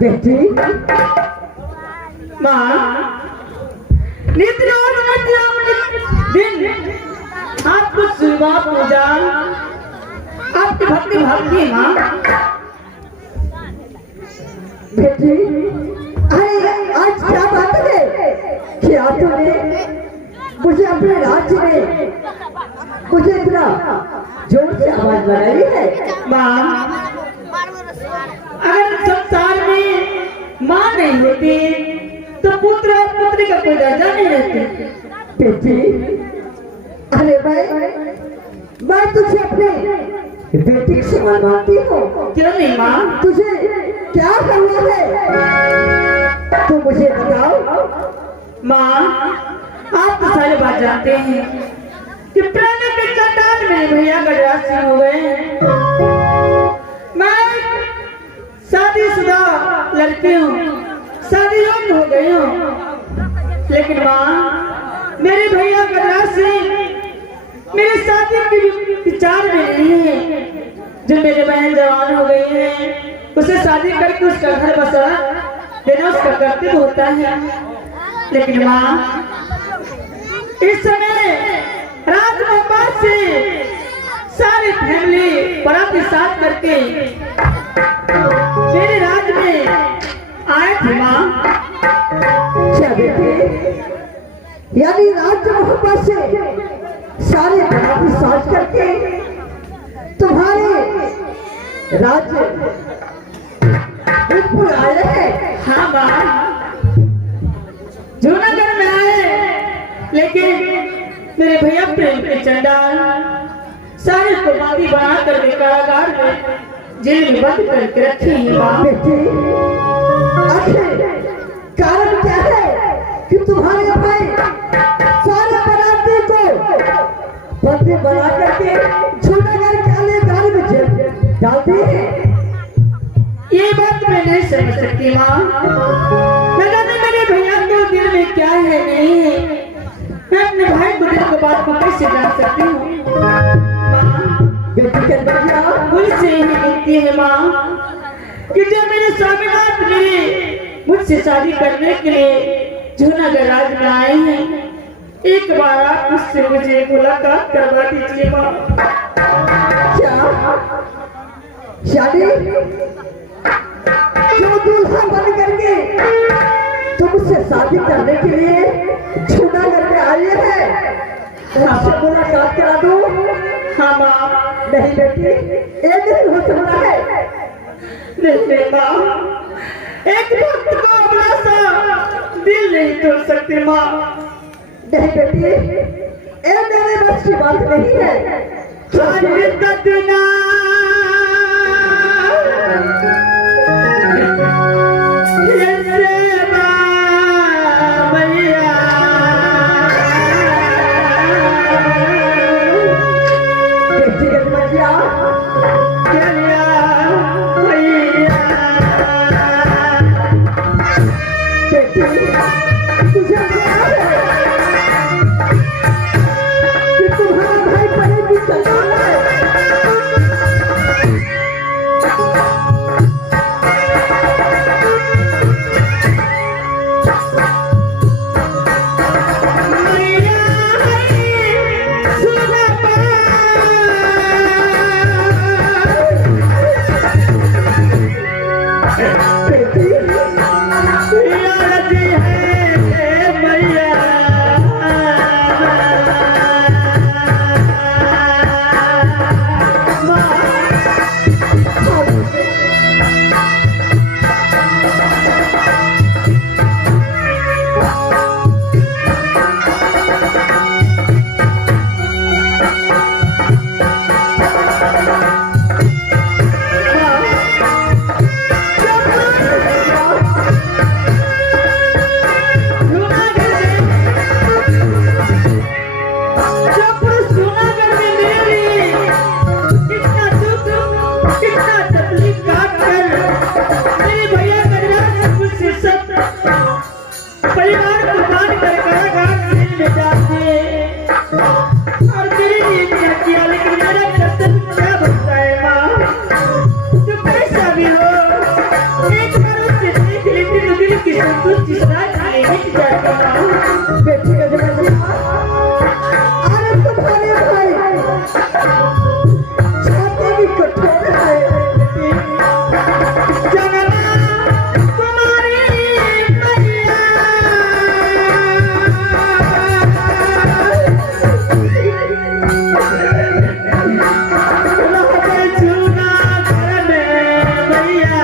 बेटी माँ नित्य दिन आपको सुबह पूजा आपकी भक्ति भक्ति माँ। बेटी अरे आज क्या बात है कि आपने मुझे अपने राज्य में मुझे इतना जोर से आवाज बनाई है माँ। अगर संसार में माँ नहीं होती तो पुत्र और पुत्री का कोई दर्जा नहीं रहती। बेटी अरे मैं तुझे अपने बेटी के समान मानती हूँ। क्यों नहीं माँ, तुझे क्या करना है तो मुझे बताओ। माँ आप तो सारे बात जानते हैं कि प्राणी के चट्टान मेरे भैया गजरासी हो गए हैं। मैं शादीशुदा लड़की हूँ, शादी योग्य हो गई हूँ, लेकिन माँ मेरे भैया गजरासी मेरी शादी की विचार में नहीं है। जो मेरे बहन जवान हो गई है उसे शादी करके उसका घर बसा देना उसका कर्तव्य होता है। लेकिन माँ इस समय राजमहल से सारी फैमिली बारात के साथ करके मेरे राज्य में आए थे माँ। क्या बेटे यानी राजमहल से सारे बाराती साज करके तुम्हारे राज्य बिल्कुल आए हैं? हाँ माँ जूनागढ़ में आए, लेकिन मेरे भैया प्रेम के चंडाल सारे कुमारी बना कर कारागार में जेल में बंद करके रखी है माँ। आखिर कारण क्या है कि तुम्हारे भाई सारे बराती को बंदी बना करके जूनागढ़ कारागार में जेल डालते हैं? ये बात मैं नहीं समझ सकती माँ। मैं जाने मेरे भैया को दिल में क्या है नहीं है, मैं अपने भाई को दिल की बात को कैसे जान सकती हूँ। मुझसे ही कहती है माँ कि जब मेरे स्वामीनाथ मेरे मुझसे शादी करने के लिए जूनागढ़ राज्य में आए हैं, एक बार आप मुझसे मुझे मुलाकात करवा दीजिए माँ। क्या शादी जो दूल्हा बन करके तुमसे शादी करने के लिए जूनागढ़ में आई है, आपसे मुलाकात करा दूं? हाँ माँ। नहीं बेटी ये नहीं हो सकता है। नहीं माँ, एक भक्त को अपना सा दिल नहीं तोड़ सकते माँ। नहीं बेटी ये मेरे बस की बात नहीं है। कठोर है जगना तुम्हारी मैया रहते चूना घर में मैया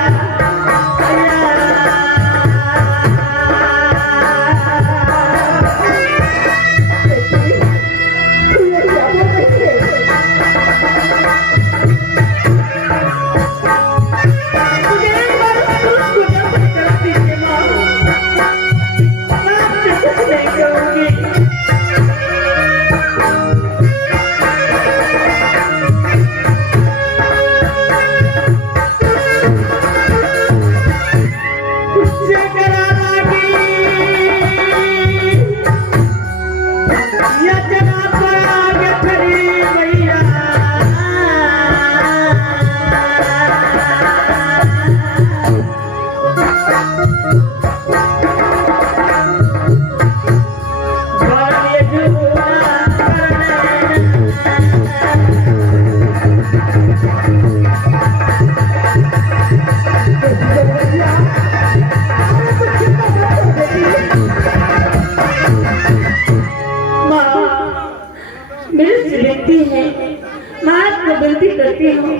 विनती करती हूँ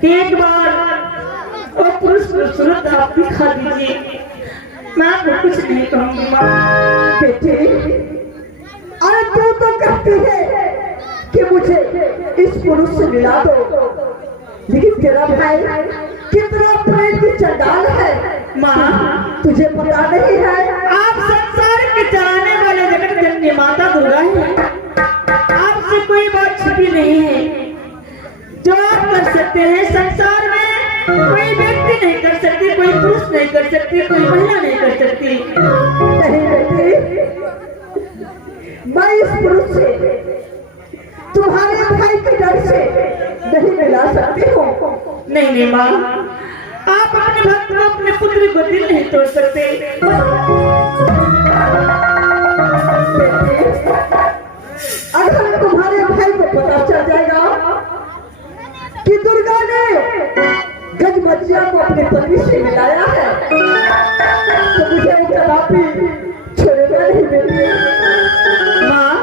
कि एक बार वो पुरुष खूबसूरत आप दिखा दीजिए। मैं आपको कुछ नहीं कहूँगी माँ। बेटे अरे तू तो कहती है कि मुझे इस पुरुष से मिला दो, लेकिन तेरा भाई कितना प्रेम की चंडाल है माँ, तुझे पता नहीं है? आप संसार के चलाने वाले जगत जननी माता दुर्गा है। आपसे कोई बात छिपी नहीं है। जो आप कर सकते हैं संसार में कोई व्यक्ति नहीं कर सकती, कोई पुरुष नहीं कर सकती, कोई महिला नहीं कर सकती। नहीं बेटी, मैं इस पुरुष से तुम्हारे भाई के डर से नहीं मिला सकती हूँ। नहीं नहीं माँ, आप अपने भक्त को, अपने पुत्र को दिल नहीं तोड़ सकते। अगर तुम्हारे भाई को पता चल जाएगा कि दुर्गा ने गजमजिया को अपने पति से मिलाया है, तो मुझे कदापि छोड़ेगा नहीं बेटी। माँ,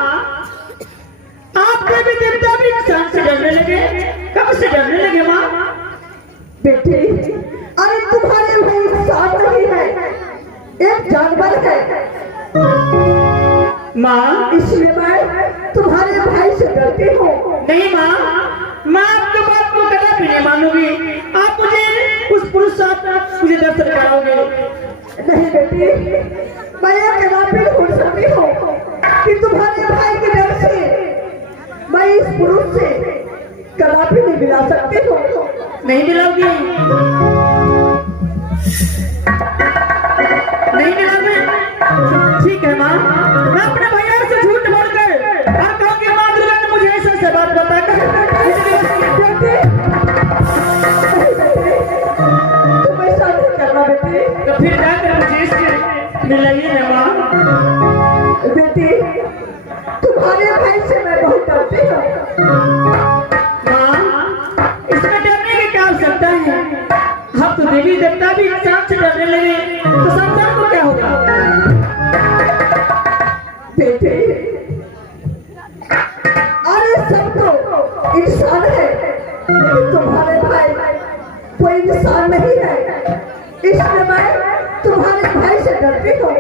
आपके भी देवता भी इंसान से डरने लगे। कब से डरने लगे माँ? बेटी अरे तुम्हारे भाई इंसान नहीं है, एक जानवर है माँ, इसलिए मैं तुम्हारे भाई से डरती हूँ। नहीं माँ, मैं आपके बात को कदापि नहीं मानूंगी। आप मुझे उस पुरुष साथ मुझे दर्शन कराओगे? नहीं बेटी, मैं ये कदापि भूल सकती हूँ कि तुम्हारे भाई के डर से मैं इस पुरुष से कदापि नहीं मिला सकती हूँ। नहीं मिलाओगी? नहीं मिलाओगे? ठीक है माँ, मैं अपने भैया से झूठ बोलकर और कहूँगी माँ दुर्गा ने मुझे ऐसा बात बताकर तुम ऐसा नहीं करना बेटी। तो फिर जाकर मुझे इससे मिलाइए ना माँ। बेटी तुम्हारे भाई से मैं बहुत डरती हूँ माँ, इसमें डरने की क्या आवश्यकता है? हम तो देवी देवता भी इंसान से डरने लगे तो संसार को क्या होगा? बेटे अरे सब तो इंसान है, लेकिन तुम्हारे भाई कोई इंसान नहीं है, इसलिए मैं तुम्हारे भाई से डरती हूँ।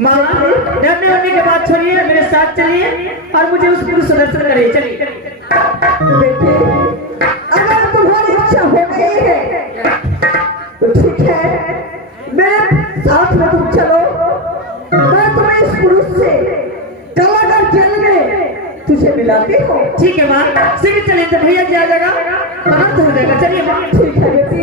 माँ, डरने वाले के बात छोड़िए, मेरे साथ चलिए और मुझे उस पुरुष से दर्शन करिए। चलिए बेटे, अगर तुम्हारी इच्छा हो गई है तो ठीक है, मेरे साथ में तुम चलो। मैं तुम्हें इस पुरुष से कलाकार जेल में तुझे मिलाती हूँ। ठीक है माँ, शीघ्र चलिए तो भैया जी आ जाएगा, अनंत हो जाएगा। चलिए माँ। ठीक है बेटी।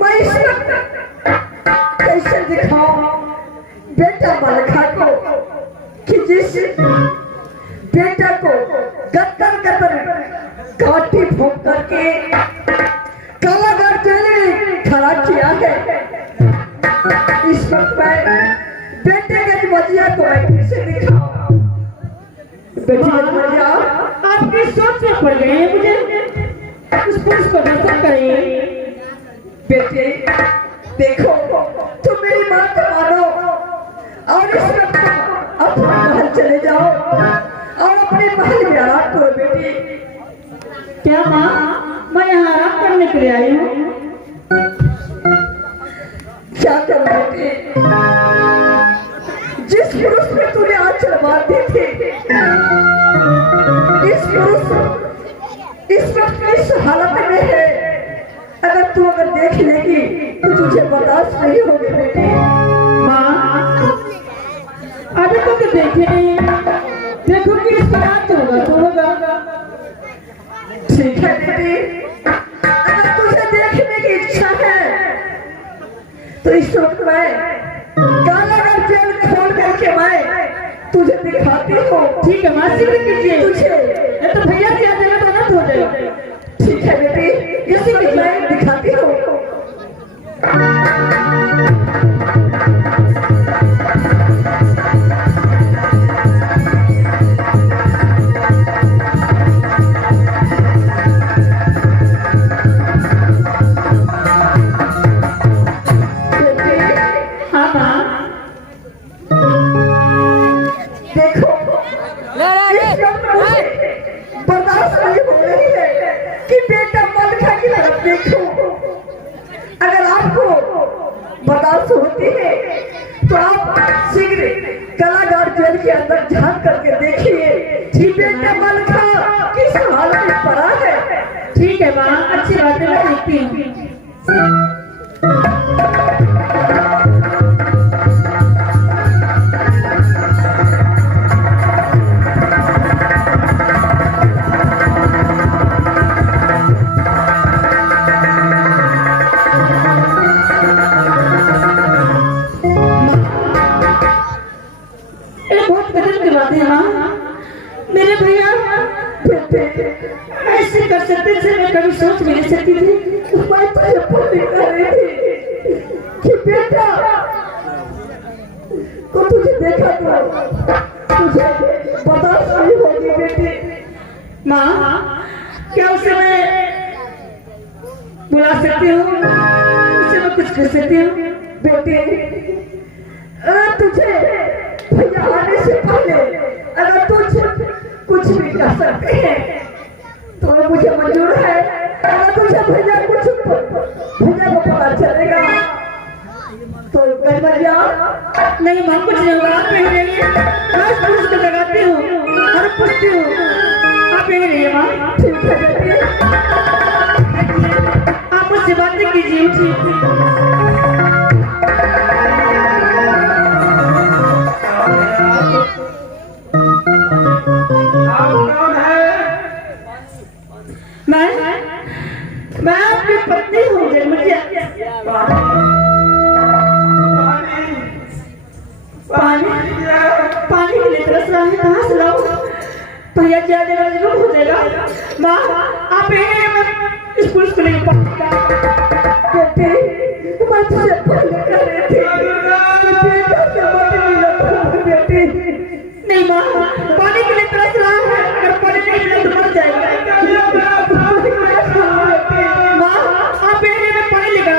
मैं इस वक्त कैसे दिखाऊं बेटा मलखा को कि जिस बेटा को गत्तर गत्तर काटी फूंक करके कालाघाट जेल में खड़ा किया है। इस वक्त मैं बेटे के मजिया को मैं कैसे दिखाऊं? बेटी मजिया आपकी सोच में पड़ गई है, मुझे उस पुरुष को नजर करें। बेटे देखो तुम मेरी बात मानो और इस वक्त अपने महल चले जाओ और अपने महल में आराम करो। बेटी क्या माँ, मैं यहाँ आराम करने के लिए आई हूँ। क्या करो बेटी, जिस पुरुष में तूने आंचल बांध दी थी इस पुरुष इस वक्त इस हालत में है। अगर तू देख लेगी तो तुझे बर्दाश्त नहीं होगी। बेटी माँ अभी तो देखे नहीं, देखो कि इसके बाद होगा तो होगा। ठीक है बेटी, अगर तुझे देखने की इच्छा है तो इस वक्त मैं कालाघाट जेल खोल करके मैं तुझे दिखाती हूँ। ठीक है माँ, शीघ्र कीजिए, तुझे तो भैया की आते तो अनर्थ हो जाएगा। ठीक है बेटी, इसी में मैं दिखाती हूँ। बर्दाश्त नहीं हो रही है कि बेटा मलखा की तरफ देखो। अगर आपको बर्दाश्त होती है तो आप शीघ्र कालाघाट जेल के अंदर झांक करके देखिए कि बेटा मलखा किस हालत में पड़ा है। ठीक है माँ, अच्छी बात है, मैं देखती हूँ। मेरे भैया ऐसे कर सकते थे, मैं कभी सोच भी नहीं सकती थी। मैं तुझे पूरी कर रही थी कि बेटा तो तुझे देखा तो तुझे बर्दाश्त नहीं होगी। बेटी माँ क्या उसे मैं बुला सकती हूँ, उसे मैं कुछ कर सकती हूँ? बेटी तुझे भैया आने से पहले अगर तुझे कुछ भी कर सकते हैं तो मुझे मंजूर है। अगर तुझे भैया को पता चलेगा तो गजबरिया नहीं माँ, कुछ नहीं होगा, आप यहीं रहिए। मैं उस पुरुष को लगाती हूँ और पूछती हूँ, आप यहीं रहिए माँ। ठीक है बेटी, आप मुझसे बातें कीजिए। मैं आपकी पत्नी हूँ जन्मजिया। पानी के लिए तरस रहा है, कहाँ से लाऊं? भैया क्या देना जरूर हो जाएगा। माँ आप इस पुरुष को लेकर मैं तुझे पहले कर रही थी बेटी। नहीं माँ, पानी के लिए तरस रहा है, अगर पानी नहीं मिला तो मर जाएगा। माँ आप में पानी लेकर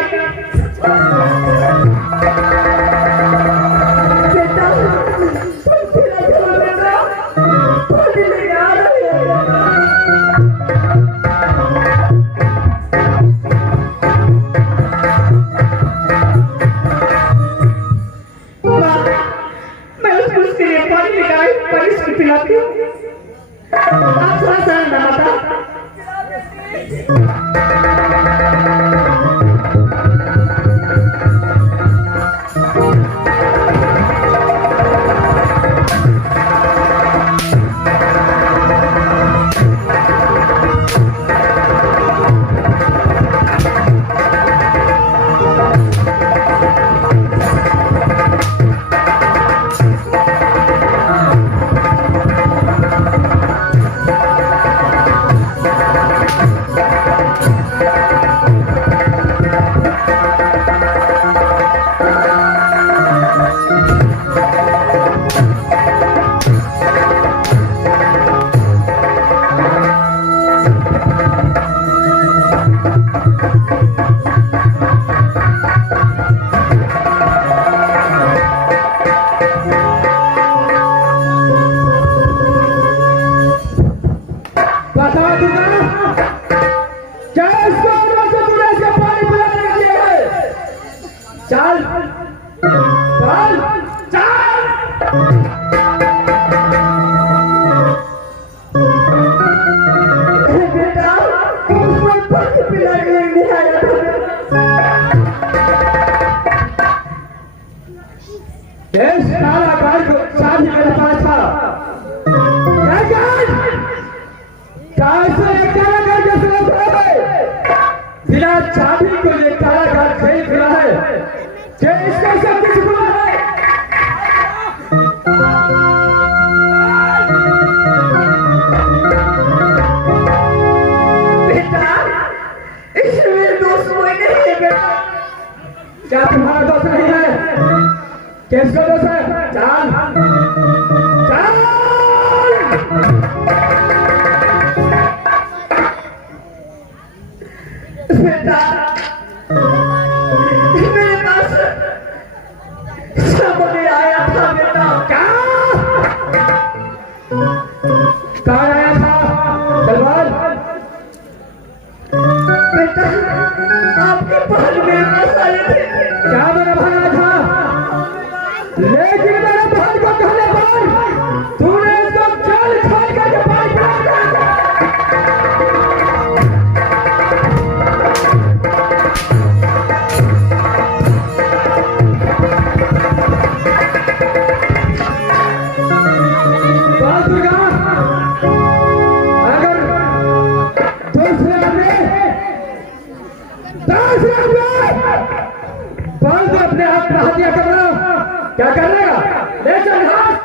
पिलाती हूँ। आप थोड़ा सा नमता चल चल चल। अरे बेटा कोई पानी पिलाने नहीं आया इस काला गाय को चाबी मेरे पास था। बिना चाबी को ये काला गाय खेल फिरा है कि इसका सब कुछ बुरा है। बेटा इसमें मेरे दोस्त कोई नहीं है बेटा। क्या तुम्हारा दोस्त नहीं है? किसका दोस्त है? चल चल। बेटा मेरे पास सामने आया था बेटा। क्या कहाँ आया था? तलवार बेटा आपके बहन मेरे पास आए थे। क्या मेरा भाई आया था? लेकिन मेरे भाई को कहने पर तूने इसको चल छोड़ करके भाई अगर दूसरे बल तो अपने हाथ में हथियार पकड़ो। क्या कर लेगा? ले चल।